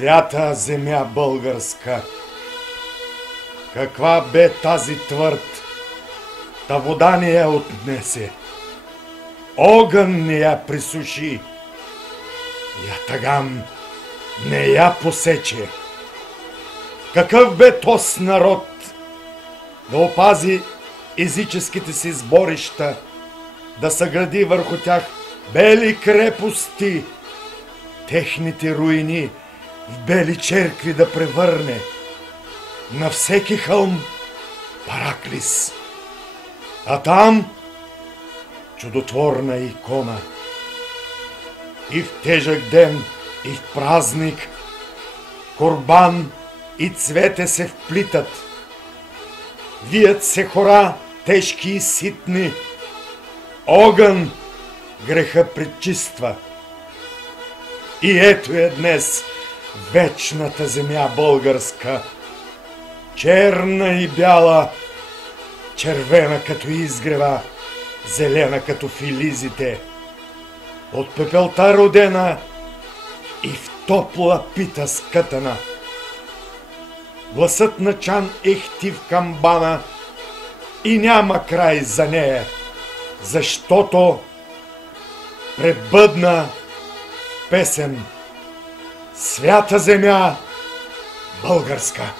Свята земя българска, каква бе тази твърд, та вода не я отнесе, огън не я присуши, ятаган не я посече. Какъв бе тос народ да опази езическите си сборища, да съгради върху тях бели крепости, техните руини в бели черкви да превърне, на всеки хълм параклис, а там чудотворна икона. И в тежък ден, и в празник, курбан и цвете се вплитат, вият се хора тежки и ситни, огън греха пречиства. И ето е днес вечната земя българска, черна и бяла, червена като изгрева, зелена като филизите, от пепелта родена и в топла пита скътана. Гласът на Чан ехти в камбана и няма край за нея, защото пребъдна песен свята земя българска.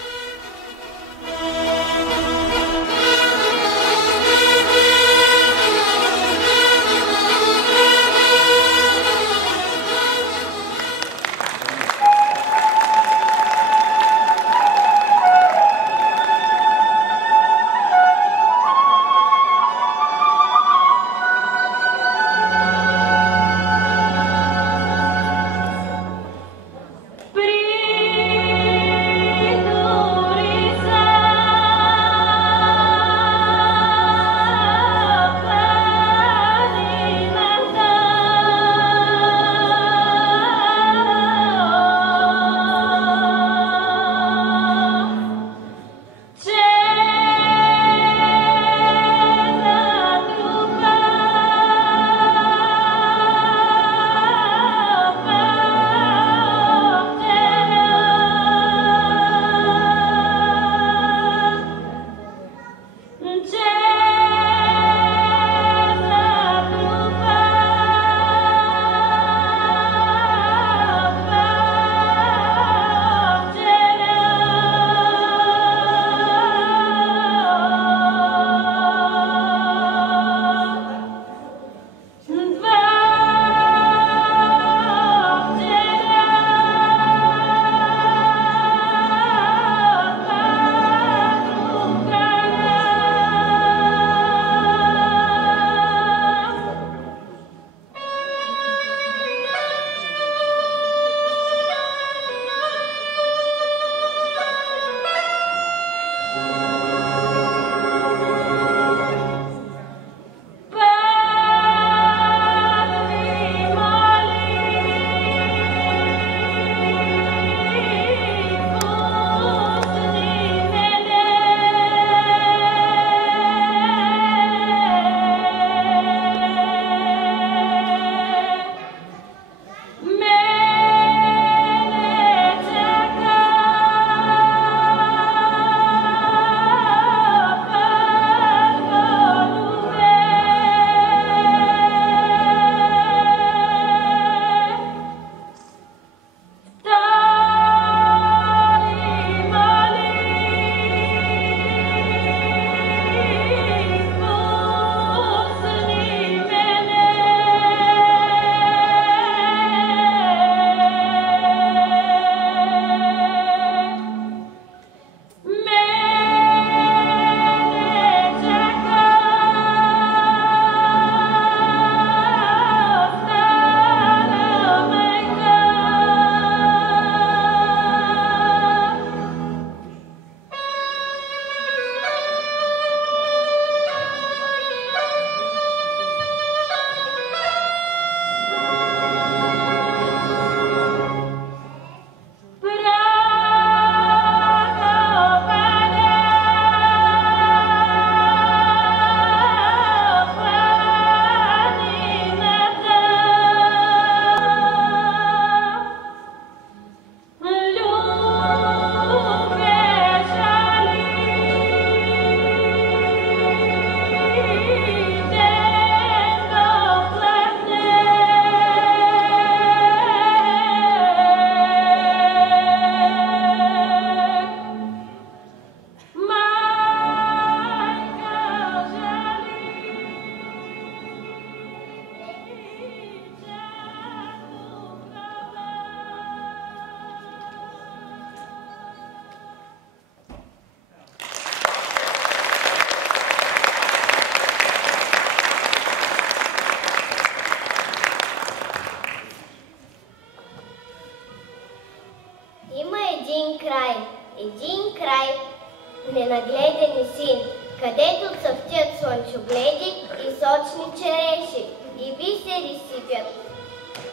медени син, където цъфтят слънчогледи и сочни череши, и бисери сипят.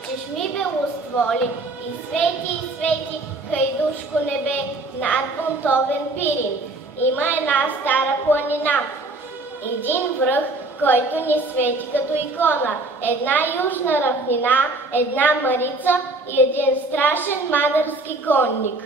Чешми белостволи и свети, хайдушко небе над бунтовен Пирин. Има една стара планина, един връх, който ни свети като икона, една южна равнина, една Марица и един страшен мадърски конник.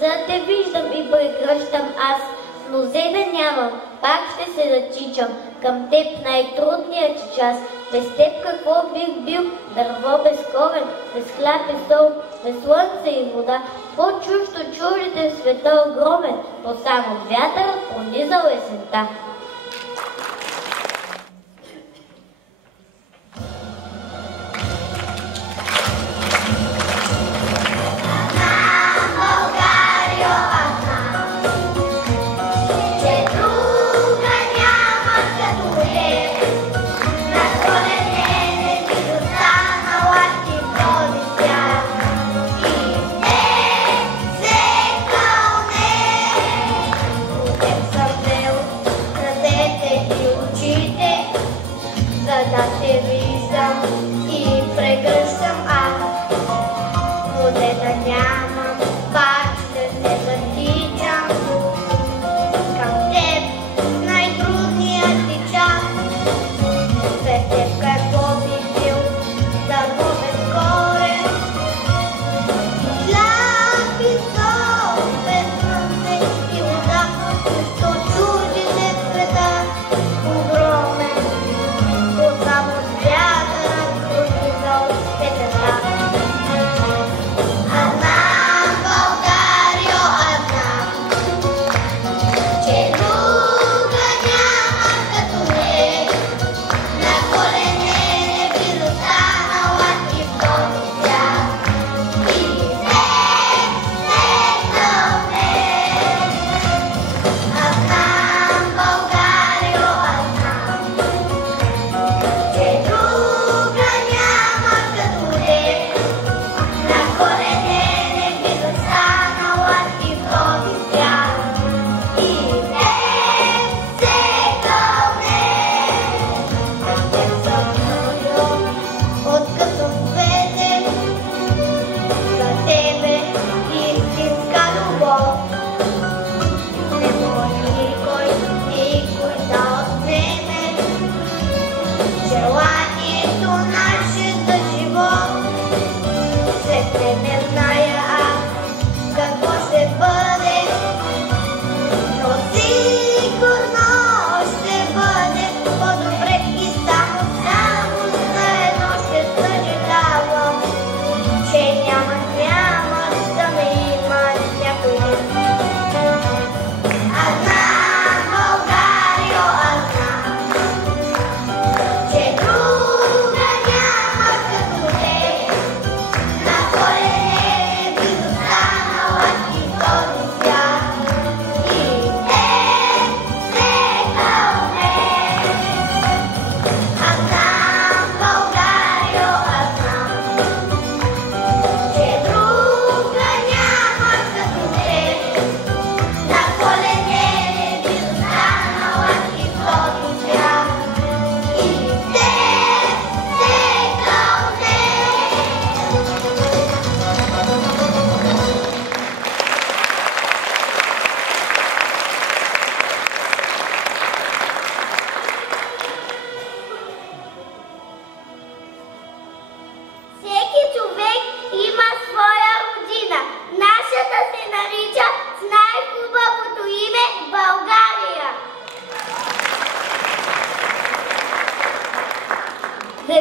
За да те виждам и прегръщам аз, лозе да нямам, пак ще се зачичам към теб най-трудният час. Без теб какво бих бил? Дърво без корен, без хляб и сол, без слънце и вода. По-чуждо чуждите света огромен, но само вятърът пронизал есента. Съм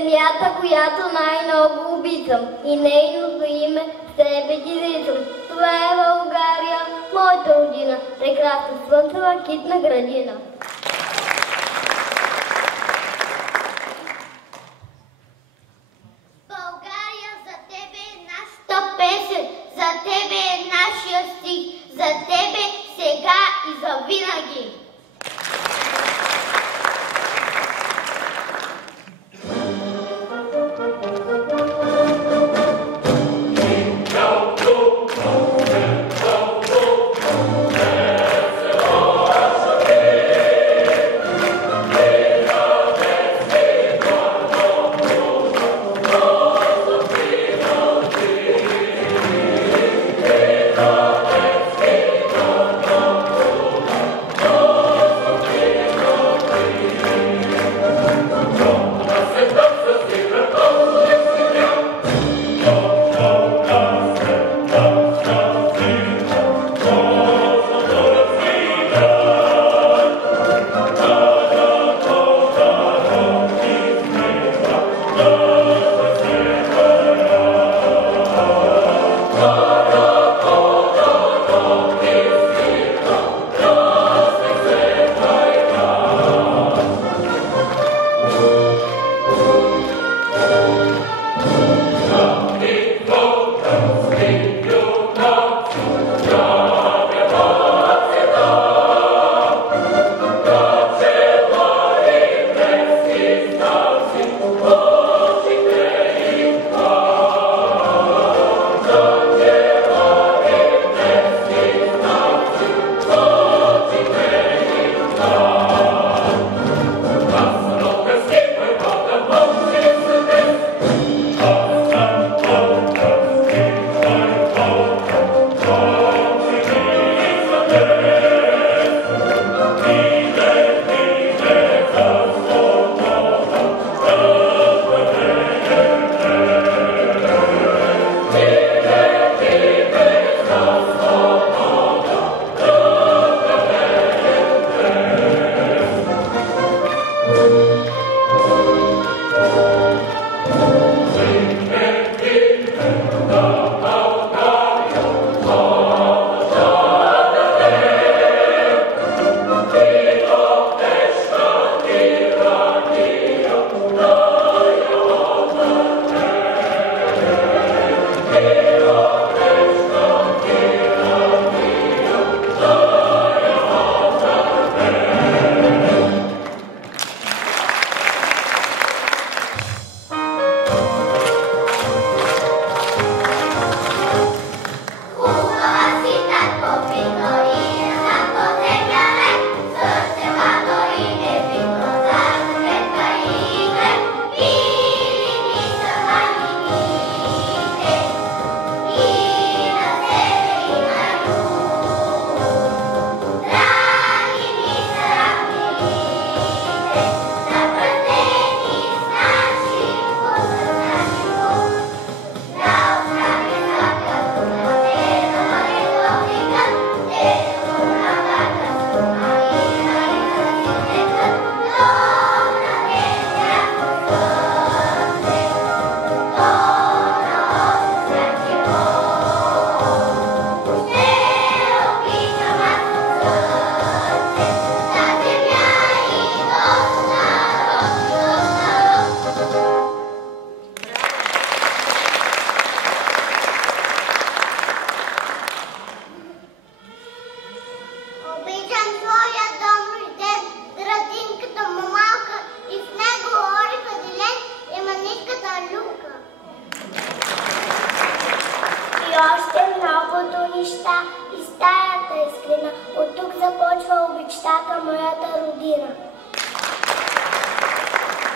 земята, която най-много обичам, и нейното име с тебе ги ричам. Това е България, моята родина, прекрасна слънчева китна градина. България, за тебе е нашата песен, за тебе е нашия стих, за тебе сега и завинаги.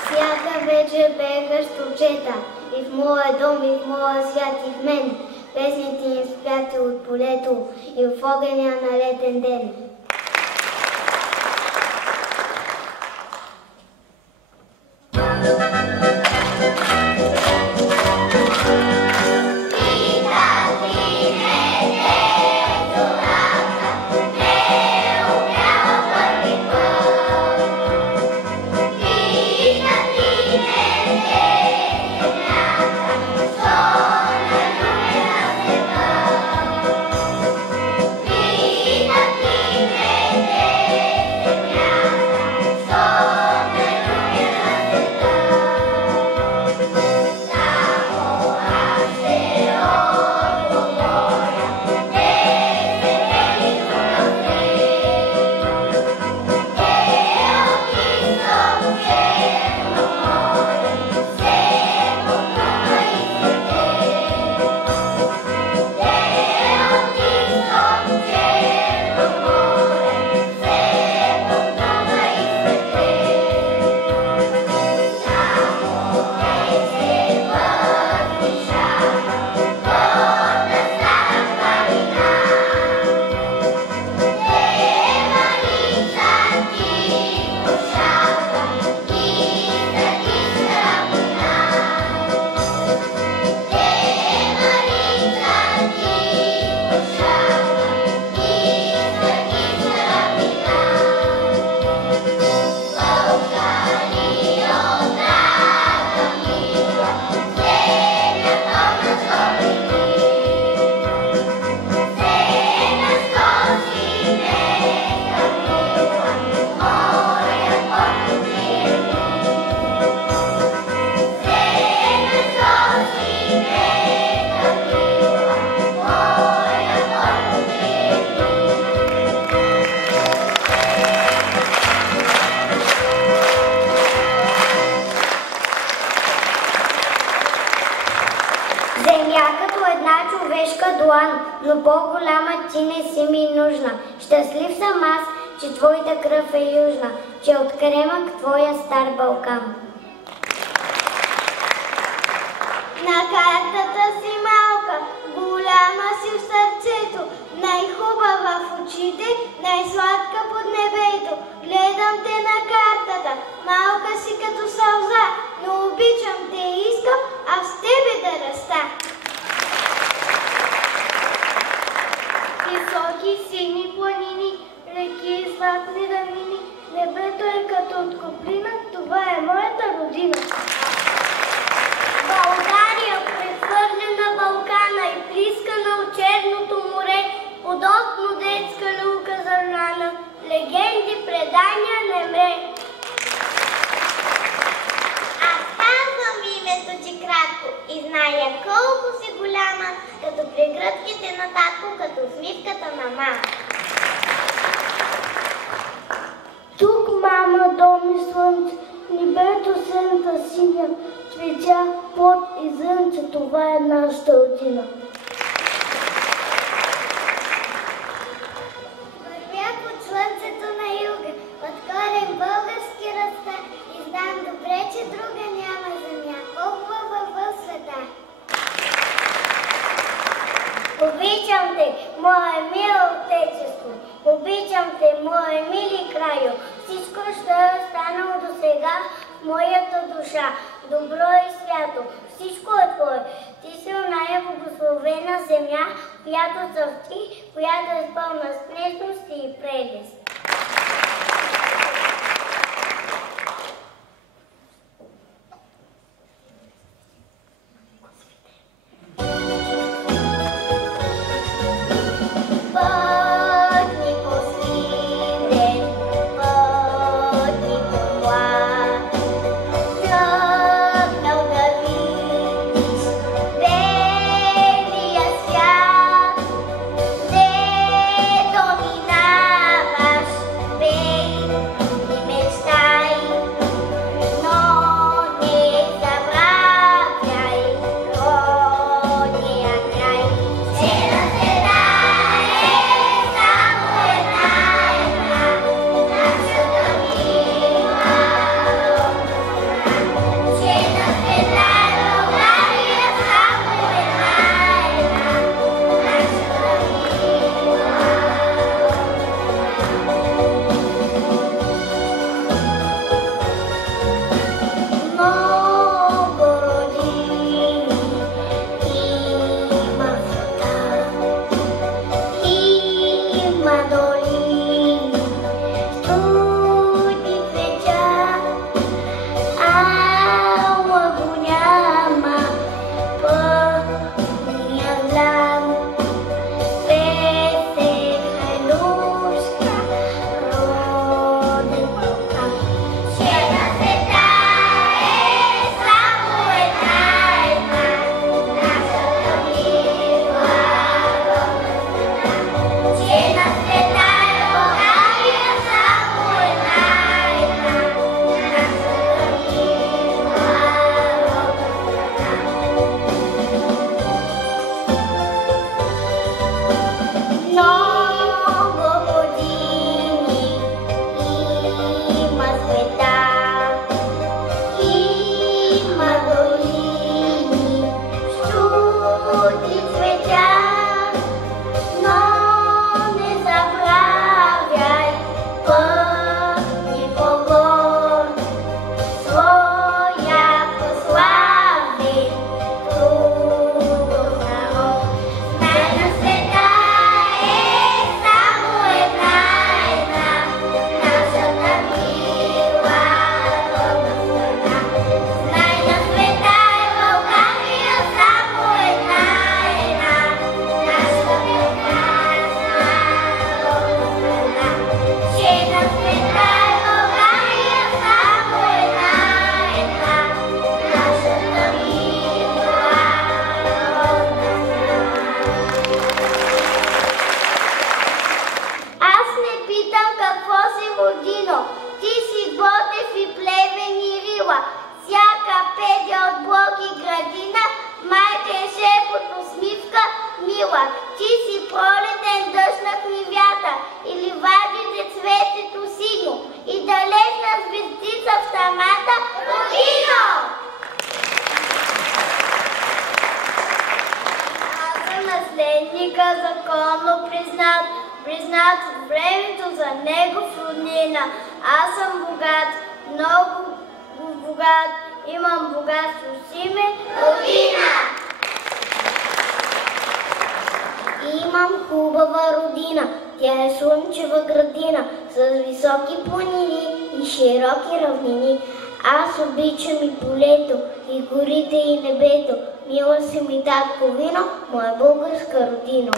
Всяка вечер бегаš прочета и в моя дом, и в моя свят, и в мен. Песните им спяти от полето и в огъня на летен ден. Yeah. я като една човешка длан, но по-голяма ти не си ми нужна. Щастлив съм аз, че твоята кръв е южна, че от кремък твоя стар Балкан. На картата си малка, голяма си в сърцето, най-хубава в очите, най-сладка под небето. Гледам те на картата, малка си като сълза, но обичам те и искам, а с тебе да раста. Високи сини планини, реки и златни равнини, небето е като от куплина, това е моята родина. България, прехвърлена Балкана и плискана от Черното море, подобно детска люлка зърнана, легенди, предания не мре. Аз казвам името ти кратко и зная колко си голяма, като прегръдките на татко, като усмивката на мама. Тук, мама, дом и слънце, небето сента синя, цветя, плод и зънце, това е нашата родина. Вървя под слънцето на юга, от корен български раста и знам добре, че друга няма земя, по-хубава в света. Обичам те, мое мило отечество, обичам те, мое мили крайо, всичко, що е останало до сега в моята душа, добро и свято, всичко е твое. Ти си оная благословена земя, която цъфти, която е пълна с нежност и прелест. Минава вика законно признат, признат от времето за негов роднина. Аз съм богат, много богат, имам богатство с име Родина. Имам хубава родина, тя е слънчева градина, с високи планини и широки равнини. Аз обичам и полето, и горите, и небето. Мила си ми татковино, моя българска родина.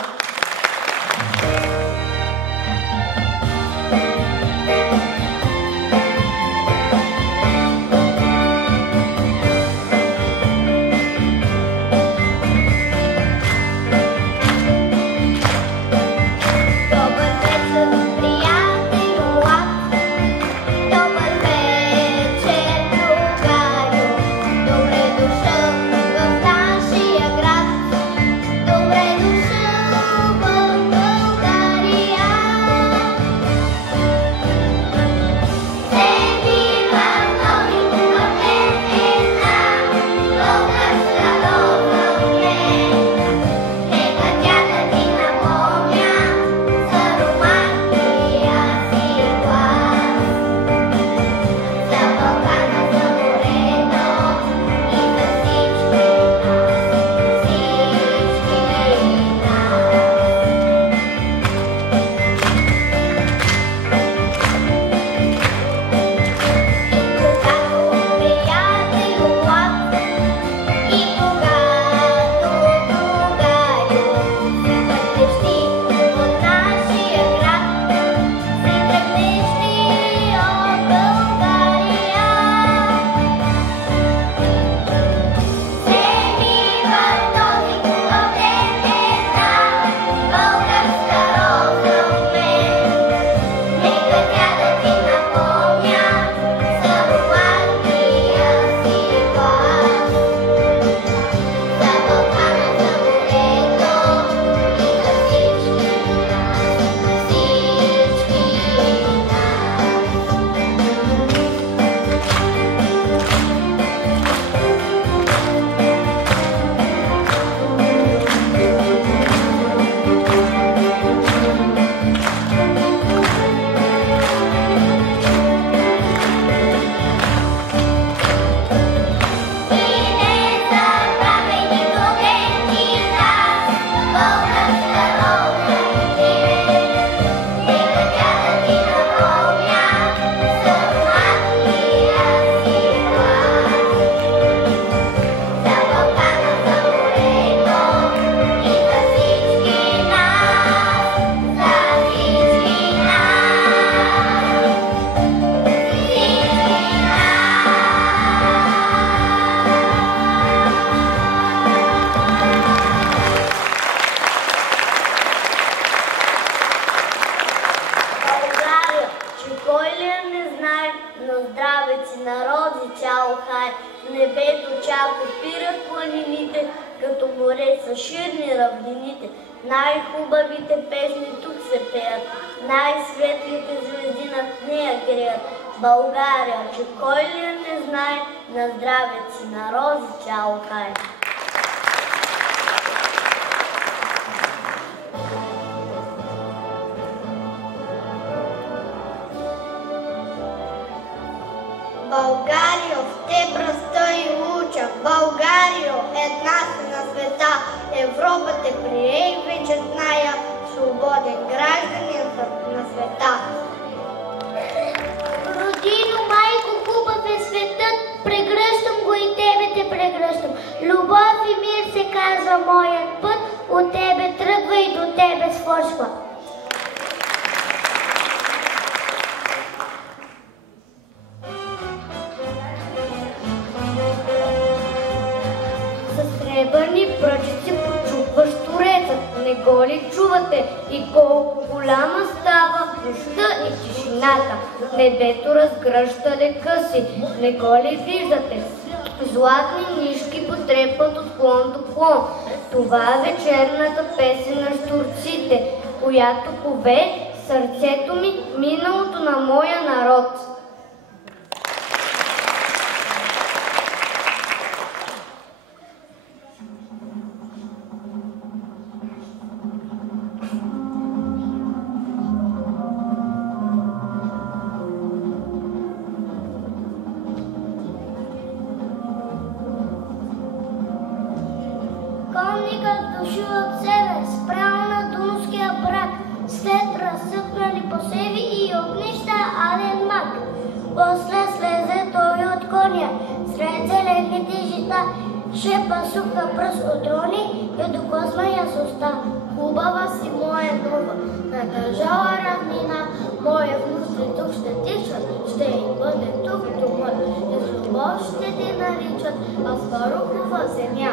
Най-хубавите песни тук се пеят, най-светлите звезди над нея греят. България, че кой ли не знае, на здраве си на рози чао хай. Българио, в теб раста и луча, Българио, една си на света, Европа те прие и вече зная, свободен гражданин на света. Родино, майко, хубав е светът, прегръщам го и тебе те прегръщам. Любов и мир се казва моят път, от тебе тръгва и до тебе свършва. Сребърни пръчици почупваш турецът, не го ли чувате? И колко голяма става нощта и тишината, небето разгръща лека си, не го ли виждате? Златни нишки потрепват от клон до клон. Това е вечерната песен на щурците, която пове сърцето ми, миналото на моя народ. Войникът дошъл от север, спрял на дунския брак, след разсъпнали посеви и огнища ален мак. После слезе той от коня, сред зелените жита, шепа суха пръст от рони и докосма я с уста. Хубава си, моя нова, на държава равнина, моя внуци тук ще тичат, ще им бъде тук домът, и с любов ще те наричат Аспарухова земя.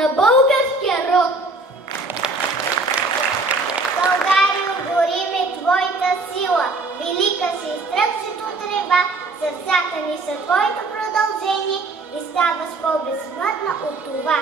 на българския род. Българио, гори ме твоята сила, велика си стръпчето трева, сърцата ни са твоето продължение и ставаш по-безсмъртна от това.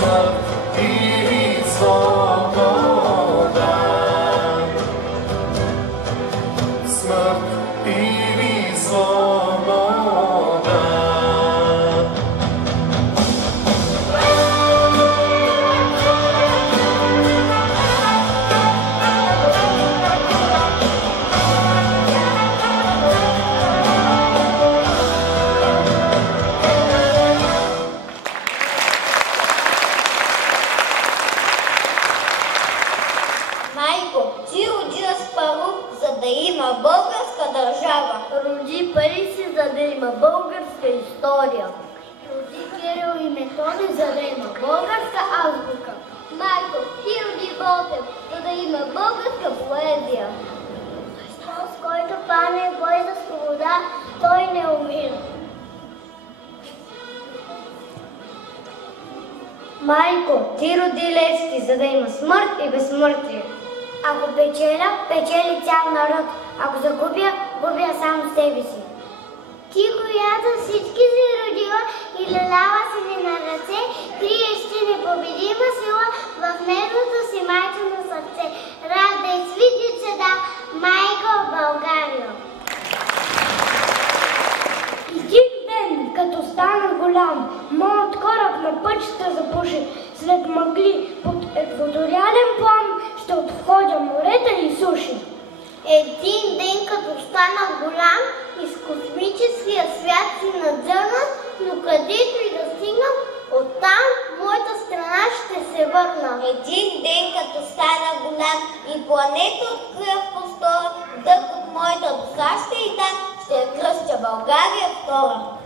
смърт или свобода. Смърт или свобода. Майко, ти роди Аспарух, за да има българска държава. Роди Париси, за да има българска история. Роди Кирил и Методи, за да има българска азбука. Майко, ти роди Ботев, за да има българска поезия. Христос, който пане бой за свобода, той не умира. Майко, ти роди Левски, за да има смърт и безсмъртие. Ако печеля, печели цял народ. Ако загубя, губя само себе си. Ти, която всички си родила и лелява си ни на ръце, криеш ти непобедима сила в нежното си майчино сърце. Раждай свитице, да, майко България. Един ден, като стана голям, моят кораб на път ще запуши. След мъгли под екваториален план ще отходя морета и суши. Един ден, като стана голям, из космическия свят си надзърна, но където и да стигнам, оттам моята страна ще се върна. Един ден, като стана голям и планета открия в простора, дъх от моята душа ще и там, ще я кръстя България втора.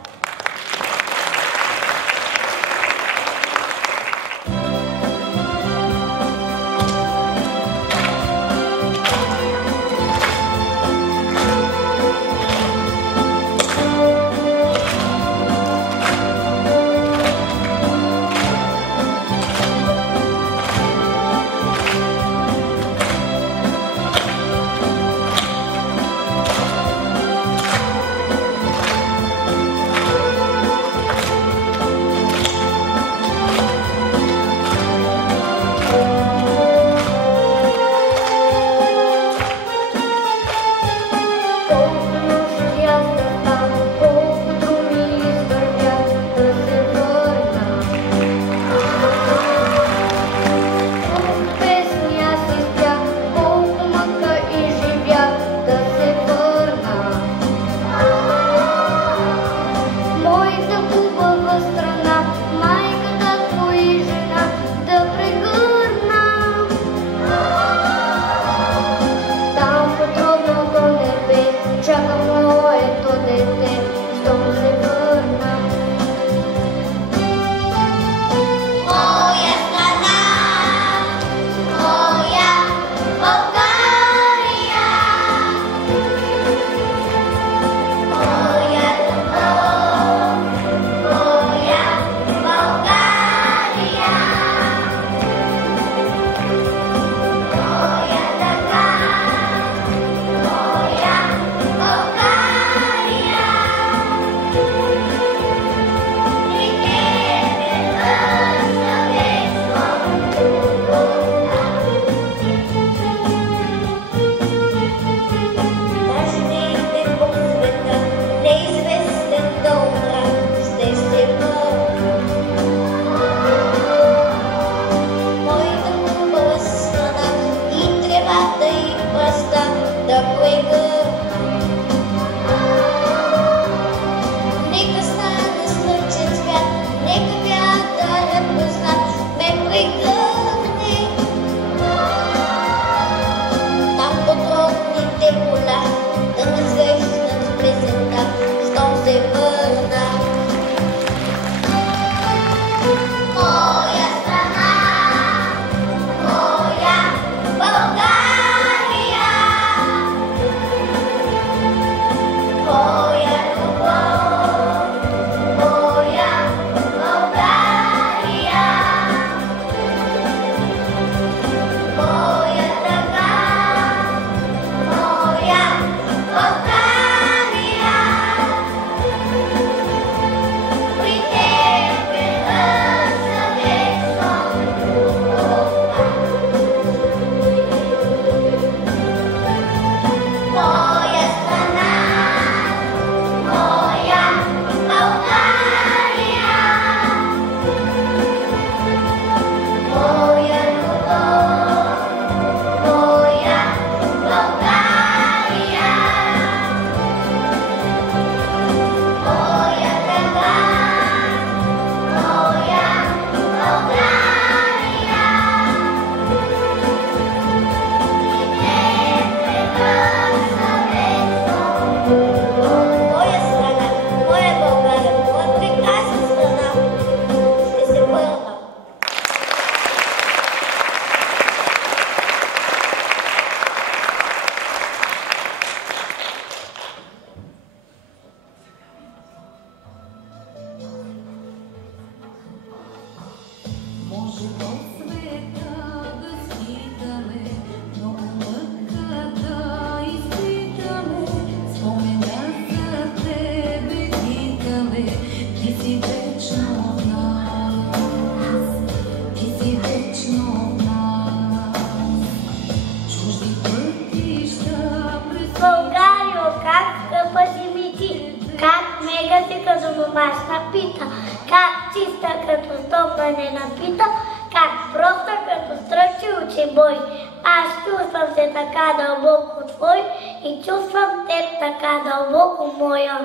Българио, как скъпа си ми ти, как мега си като домашна пита, как чиста като стопане напита, как проста като стръчи очебой. Аз чувствам се така дълбоко твой и чувствам теб така дълбоко моя.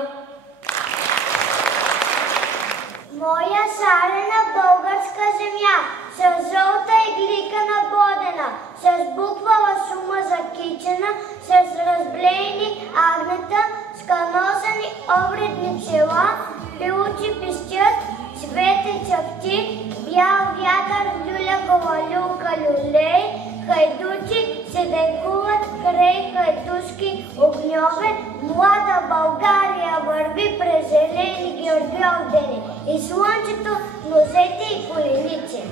Моя шарена българска земя, с жълта иглика набодена, с буквала шума закичена, с разблеени агнета, с каносани обредни пчела, пилучи пищят, цвете чафти, бял вятър люля ковалюка люлей, хайдучи се декуват край хайдушки огньове, млада България върви през зелени георгиовдени и слънчето нозете и коленици.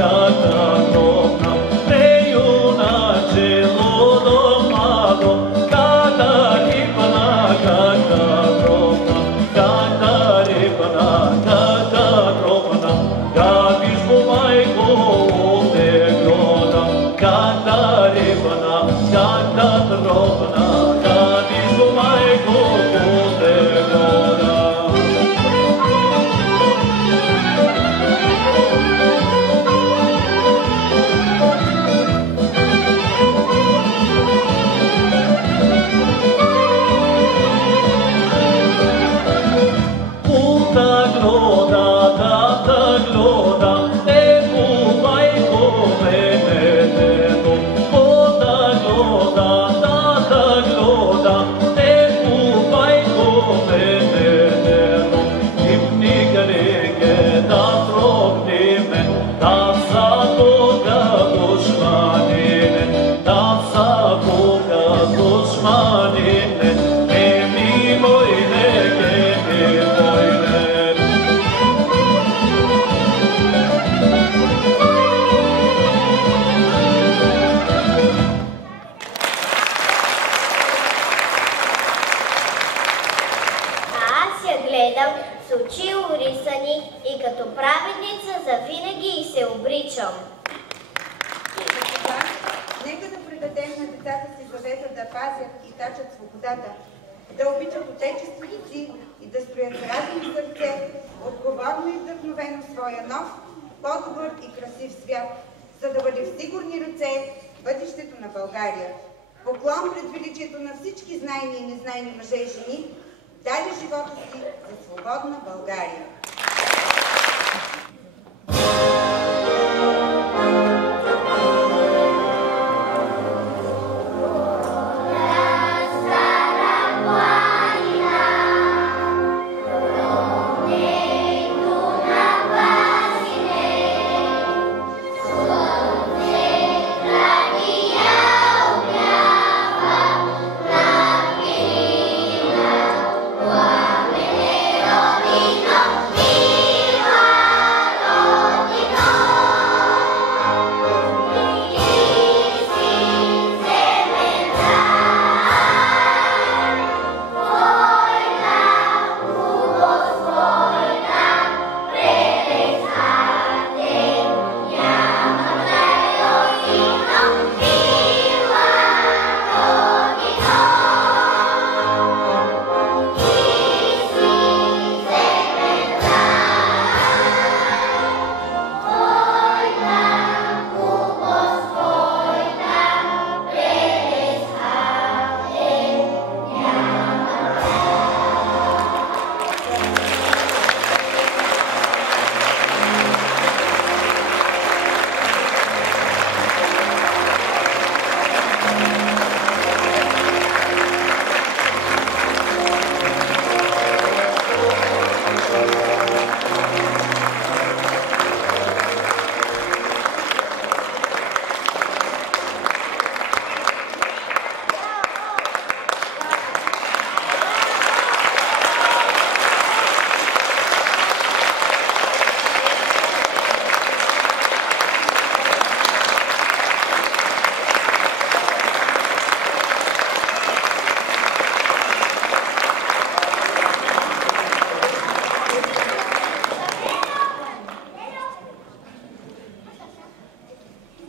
Gata, като праведница завинаги и се обричам. Нека да предадем на децата си завета да пазят и тачат свободата, да обичат отечеството си и да строят с разум и сърце, отговорно и вдъхновено своя нов, по-добър и красив свят, за да бъде в сигурни ръце бъдещето на България. Поклон пред величието на всички знайни и незнайни мъже и жени, дали живота си за свободна България.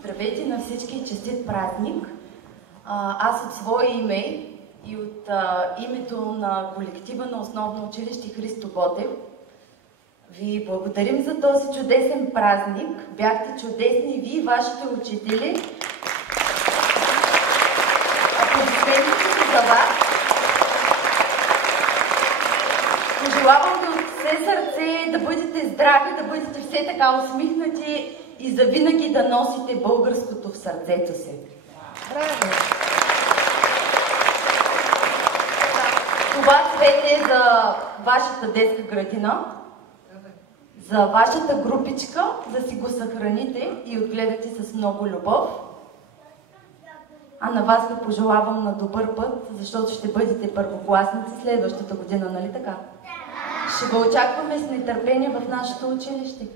Здравейте на всички и честит празник! Аз от свое име и от името на колектива на Основно училище Христо Ботев ви благодарим за този чудесен празник. Бяхте чудесни и вие и вашите учители. Аплодисментите за вас. Пожелавам ви от все сърце да бъдете здрави, да бъдете все така усмихнати и завинаги да носите българското в сърцето си. Браво! Това цвете е за вашата детска градина, за вашата групичка, да си го съхраните и отгледате с много любов. А на вас ви пожелавам на добър път, защото ще бъдете първокласници следващата година, нали така? Ще го очакваме с нетърпение в нашето училище.